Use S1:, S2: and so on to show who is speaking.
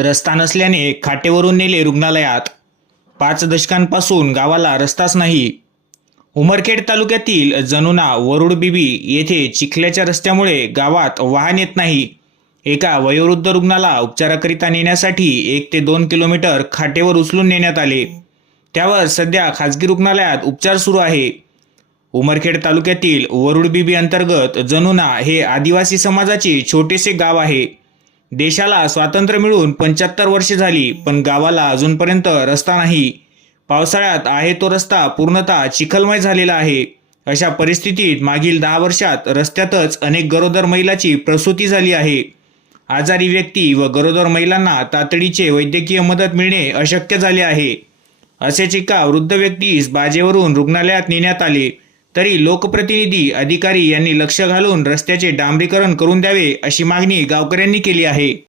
S1: रस्ता नसल्याने खाटेवरून नेले रुग्णालयात. पाच दशकांपासून गावाला रस्ताच नाही. उमरखेड तालुक्यातील जनुना वरुड बिबी येथे चिखल्याच्या रस्त्यामुळे गावात वाहन येत नाही. एका वयोवृद्ध रुग्णाला उपचाराकरिता नेण्यासाठी एक ते दोन किलोमीटर खाटेवर उचलून नेण्यात आले. त्यावर सध्या खाजगी रुग्णालयात उपचार सुरू आहे. उमरखेड तालुक्यातील वरुडबिबी अंतर्गत जनुना हे आदिवासी समाजाचे छोटेसे गाव आहे. देशाला स्वातंत्र्य मिळून पंच्याहत्तर वर्षे झाली पण गावाला अजूनपर्यंत रस्ता नाही. पावसाळ्यात आहे तो रस्ता पूर्णतः चिखलमय झालेला आहे. अशा परिस्थितीत मागील दहा वर्षात रस्त्यातच अनेक गरोदर महिलाची प्रसूती झाली आहे. आजारी व्यक्ती व गरोदर महिलांना तातडीचे वैद्यकीय मदत मिळणे अशक्य झाले आहे. असेच एका वृद्ध व्यक्तीस बाजेवरून रुग्णालयात नेण्यात आले. तरी लोकप्रतिनिधी अधिकारी यांनी लक्ष घालून रस्त्याचे डांबरीकरण करून द्यावे अशी मागणी गावकऱ्यांनी केली आहे.